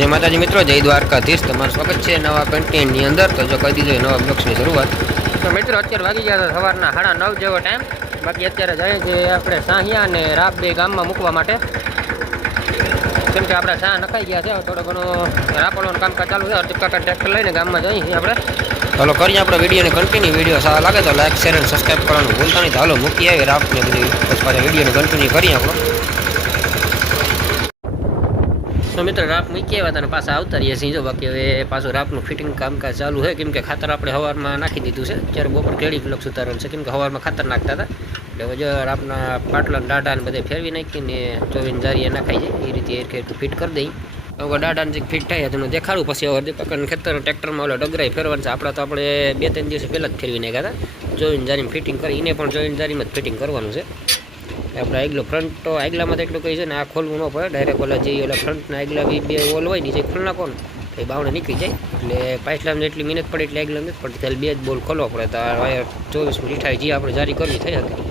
જય માતાજી મિત્રો, જય દ્વારકાધીશ. તમારું સ્વાગત છે નવા કન્ટેન્ટની અંદર. તો જો કહી દીધો નવા બ્લોક્સની શરૂઆત. તો મિત્રો, અત્યારે વાગી ગયા હતા સવારના સાડા નવ જેવો ટાઈમ બાકી અત્યારે જઈએ છીએ આપણે સાહિયા અને રાબ ગામમાં મૂકવા માટે. કેમ કે આપણે શાહ નખાઈ ગયા છે. થોડો ઘણો રાપોળનું કામકાજ ચાલુ છે. અર્જુન કાકા ટ્રેક્ટર લઈને ગામમાં જઈએ આપણે. ચાલો કરીએ આપણે વિડીયોને કન્ટિન્યુ વીડિયો સારા લાગે તો લાઈક શેર અને સબસ્ક્રાઈબ કરવાનું ભૂલતા નહીં. ચાલો મૂકી આવી રાપને બધી પાછા વિડીયોને કન્ટિન્યુ કરીએ આપણો. તો મિત્ર, રાપ મૂકી આવ્યા હતા પાછા આવતા રહીએ છીએ. જો બાકી હવે પાછું રાપનું ફિટિંગ કામકાજ ચાલુ છે. કેમ કે ખાતર આપણે હવારમાં નાખી દીધું છે. ત્યારે બપોર કેળી ફ્લક્સ ઉતારેલ છે. કેમ કે હવારમાં ખાતર નાખતા હતા. એટલે હવે જો રાપના પાટલા દાડાને બધે ફેરવી નાખીને ચોવીને જારીએ નાખાઈ જાય. એ રીતે એક ફિટ કરી દઈ હવે દાડાને જે ફિટ થાય, તમને દેખાડું. પછી હવે દીપકને ખેતર ટ્રેક્ટરમાં ઓલા ડગરાઈ ફેરવાનું છે. આપણા તો આપણે બે ત્રણ દિવસ પહેલાં જ ફેરવી નાખ્યા હતા. જોઈને જારીમાં ફિટિંગ કરી. એને પણ જોઈને જારીમાં જ ફિટિંગ કરવાનું છે. આપણે આગલો ફ્રન્ટ તો આગલામાં તો એટલું કહી છે ને, આ ખોલવું ન પડે. ડાયરેક્ટ ઓલા જે ઓલા ફ્રન્ટના આગલા બી બે હોલ હોય ને જે ખોલ નાખો ને તો એ બાવણે નીકળી જાય. એટલે પાછલામાં જેટલી મહેનત પડે એટલે આગલા નથી પડતી ત્યારે બે જ બોલ ખોલવો પડે. તો વાયર ચોવીસ મિનિટ જે આપણે જારી કરવી થઈ શકે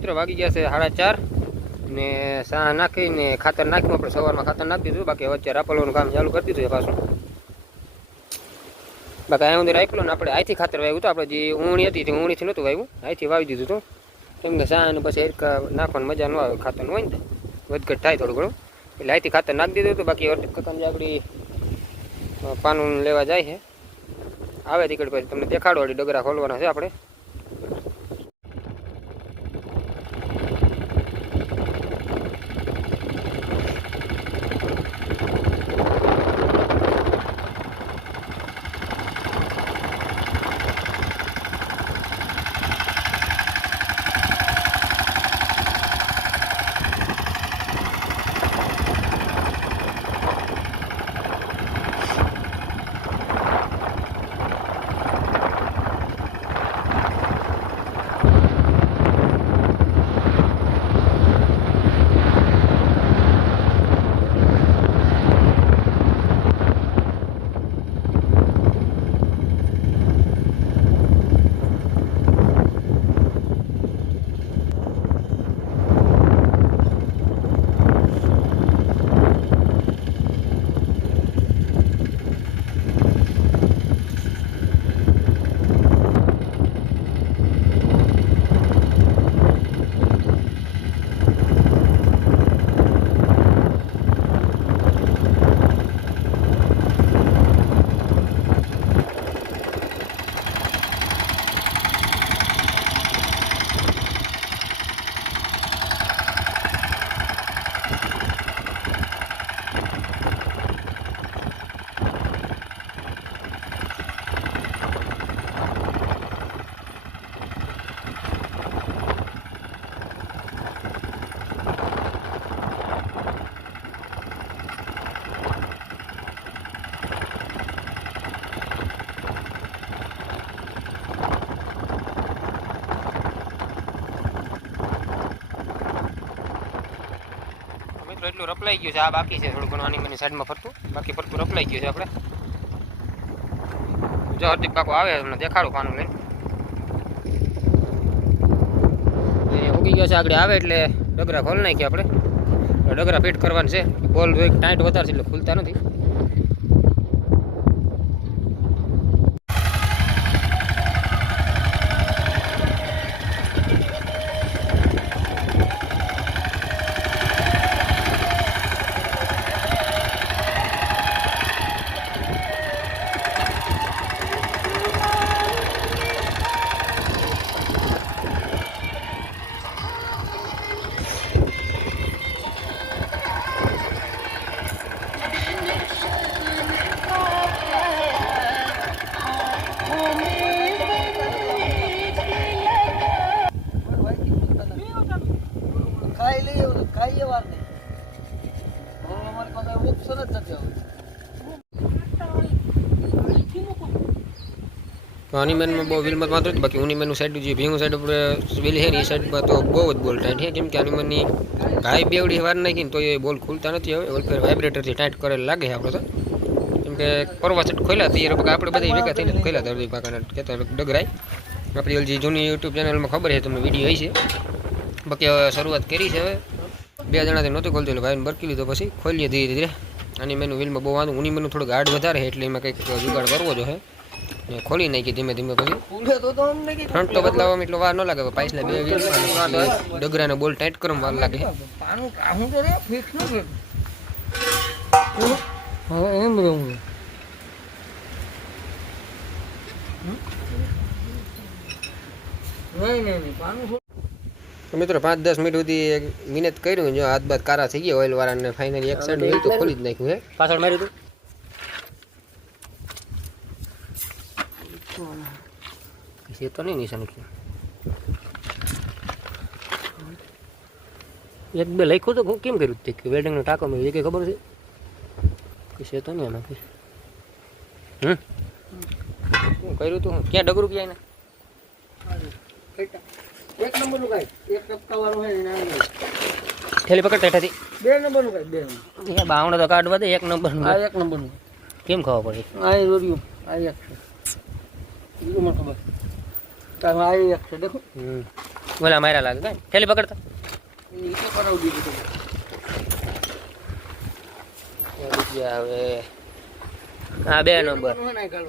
મિત્રો વાગી ગયા છે સાડા ચાર ને સા નાખીને ખાતર નાખ્યું, આપણે સવારમાં ખાતર નાખી દીધું. બાકી વચ્ચે રાપલવાનું કામ ચાલુ કરી દીધું છે પાછું. બાકી અહીંયા સુધી રાખેલું ને આપણે અહીંથી ખાતર વાવ્યું હતું, આપણે જે ઊણી હતી તે ઊણીથી નહોતું વાવ્યું. અહીંથી વાવી દીધું હતું. કેમ કે સા અને પછી એક નાખવાની મજા ન આવે ખાતરનું હોય ને વધઘટ થાય થોડું ઘણું. એટલે અહીંથી ખાતર નાખી દીધું હતું, બાકી અર્ટિક કાકાની જે આપણી પાનું લેવા જાય છે. આવે તીકડ પછી, તમને દેખાડો ડગરા ખોલવાના છે આપણે. એટલું રપલાઈ ગયું છે. આ બાકી છે થોડું ઘણું આની સાઈડમાં ફરતું. બાકી ફરતું રપલાઈ ગયું છે આપણે. જો હાર્દિક કાકો આવે તમને દેખાડું પાનું લઈને. ઉગી ગયો છે, આગળ આવે એટલે ડગરા ખોલ નાખીએ આપણે. ડગરા ફિટ કરવાનું છે. બોલ ટાઈટ વધારે છે, એટલે ખુલતા નથી. તો હનીમેનમાં બહુ વિલમત માત્ર નથી. બાકી હનીમેનનું સાઈડ જે ભીંગું સાઈડ આપણે વેલી છે ને એ સાઈડમાં તો બહુ જ બોલ ટાઈટ છે. કેમ કે હનીમેનની ગાય બેવડી વાર નાખીને તો એ બોલ ખુલતા નથી હવે. ઓલ પર વાઇબ્રેટરથી ટાઈટ કરેલ લાગે છે આપણે તો. કેમ કે પરવા સેટ ખોલ્યા હતી એ લોકો આપણે બધા ભેગા થઈને ખોલ્યા હતા હરદી પાકાના. કહેતા ડગરાય. આપણી ઓલજી જૂની યુટ્યુબ ચેનલમાં ખબર છે તમને વીડિયો આવી છે. બાકી હવે શરૂઆત કરી છે હવે. બે જણાથી નહોતું ખોલતું એટલે ભાઈને બરકી લીધો પછી ખોલીએ ધીરે ધીરે. અને મેનું વિલમાં બહુ વાંધો. ઉની મેનું થોડું હાર્ડ વધારે એટલે એમાં કંઈક જુગાડ કરવો જોઈએ ને ખોલી નાખી ધીમે ધીમે પછી. ફ્રન્ટ તો બદલાવવામાં એટલો વાર ન લાગે પાછલા બે વ્હીલ ડગરાને બોલ ટાઈટ કરવામાં વાર લાગે. પાનું કાહું તો રે ફિક્સનું ફિક્સ હવે એમ રહું મિત્રો પાંચ દસ મિનિટ સુધી એક મહેનત કર્યું જો હાથ બાદ કારા થઈ ગયા ઓઇલ વાળાને ફાઇનલી એક સાઈડ તો ખોલી જ નાખ્યું હે? પાછળ માર્યું તું છે તો નહીં નિશાન એક બે લખ્યું તો કેમ કર્યું તે વેલ્ડિંગનો ટાંકો મેં એ કંઈ ખબર છે કે છે તો નહીં એમાં કંઈ. હમ શું કર્યું તું ક્યાં ડગરું ક્યાં એને એક નંબરનું કાંઈ એક ટપકા વાળું હોય ને થેલી પકડ ટેઠાથી બે નંબરનું કાંઈ બે નંબર બાવણો તો કાઢવા દે એક નંબર આ એક નંબરનું કેમ ખાવા પડે આ રોડિયું આ એક બીજું મને માર્યા લાગે થેલી પકડતા. હવે હા બે નંબર.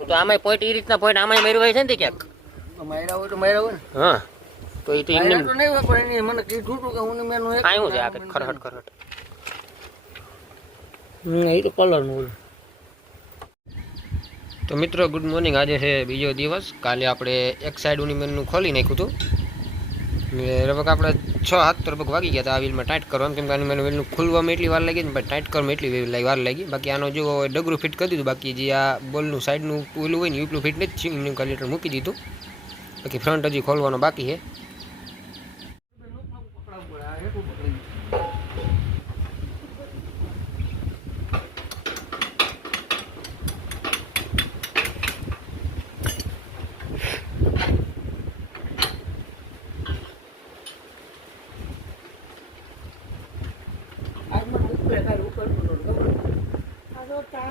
તો આમાં પોઈન્ટ એ રીતના પોઈન્ટ આમાંય માર્યું હોય છે ને ક્યાંક માયરા હોય તો માયરા હોય હા. તો એ તો એમને નહીં પણ એની મને કીધું હતું કે હું મેનું આવ્યું છે? આ ખરહટ ખરહટ. હમ, એ તો કલરનું તો મિત્રો ગુડ મોર્નિંગ આજે છે બીજો દિવસ. કાલે આપણે એક સાઈડ ઉનિમેનનું ખોલી નાખ્યું હતું. લગભગ આપણે છ હાથ તરફ વાગી ગયા હતા. આ વ્હીલમાં ટાઈટ કરવાનું. કેમ કે આની મને ખુલવામાં એટલી વાર લાગી ને, પણ ટાઈટ કરવામાં એટલી વાર લાગી બાકી આનો જો ડગરું ફિટ કરી દીધું. બાકી જે આ બોલનું સાઈડનું ઓલું હોય ને એટલું ફિટ નથી. થયું એમનું કાલે મૂકી દીધું. બાકી ફ્રન્ટ હજી ખોલવાનો બાકી છે મારા મન બે માં થોડોક ગાળો રહે એમ કહેતા મૂકી દીધું ને? હમ. એમને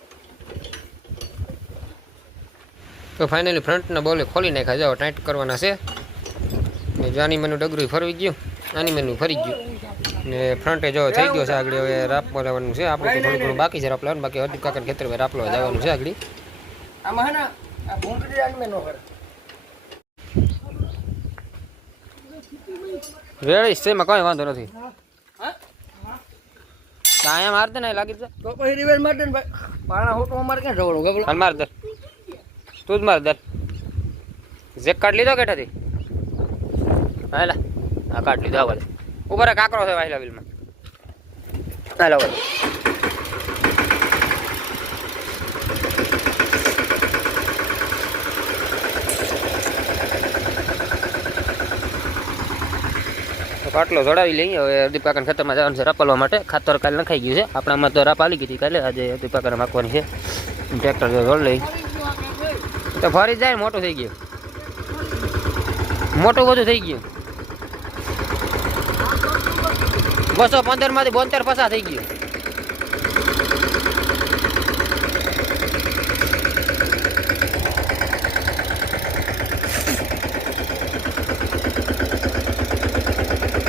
તો ફાઇનલી ફ્રન્ટના બોલે ખોલી નાખ્યા. જાઓ ટાઈટ કરવાના છે. ને જાની મેનું ડગરું ફરવી ગયું આની મેનું ફરી ગયું. ને ફ્રન્ટે જો થઈ ગયો છે આગળ હવે રાપમાં લેવાનું છે. આપણે થોડું ઘણું બાકી છે રાપ લેવાનું બાકી હજુ કાકા ખેતર રાપલો જવાનું છે આગળ. રેડી છે એમાં કંઈ વાંધો નથી. હા. અહીંયા માર દે ને લાગી તો પછી પાણા હોટો અમારે ક્યાં જવાનું? ગબડો હાલ માર દે. તું માર દર. જેક કાઢ લીધો કેઠાથી હાલા હા કાઢ લીધો આવા ઉપર કાકરો છે વાહિલા બિલમાં હાલો પાટલો જોડાવી લઈએ. હવે કાકાના ખેતરમાં જવાનું છે રાપાલવા માટે. ખાતર કાલે નખાઈ ગયું છે. આપણામાં તો રાપ આવી ગઈ હતી કાલે. આજે હરદીપ કાકાને માખવાની છે. ટ્રેક્ટર જોડ લઈ. તો ફરી જાય મોટું થઈ ગયું. મોટું બધું થઈ ગયું. બસો પંદરમાંથી બોતેર પસા થઈ ગયું.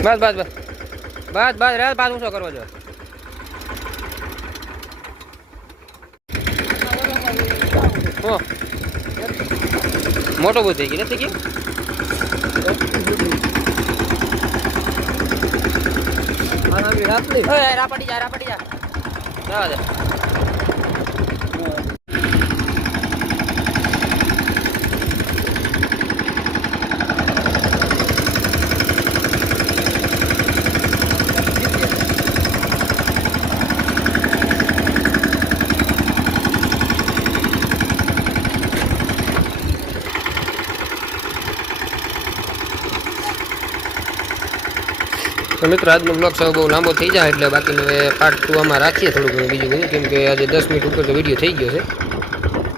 બસ બસ બસ. બસ બસ રે પાછું શું કરવો જો હો. મોટો બહુ થઈ ગયો નથી ગયો રાપડી જા રાપડી જા જવા દે તો મિત્રો, આજનો બ્લોગ સાહેબ બહુ લાંબો થઈ જાય એટલે બાકીને પાર્ટ ટુ આમાં રાખીએ થોડું ઘણું બીજું બધું. કેમ કે આજે દસ મિનિટ ઉપર તો વીડિયો થઈ ગયો છે.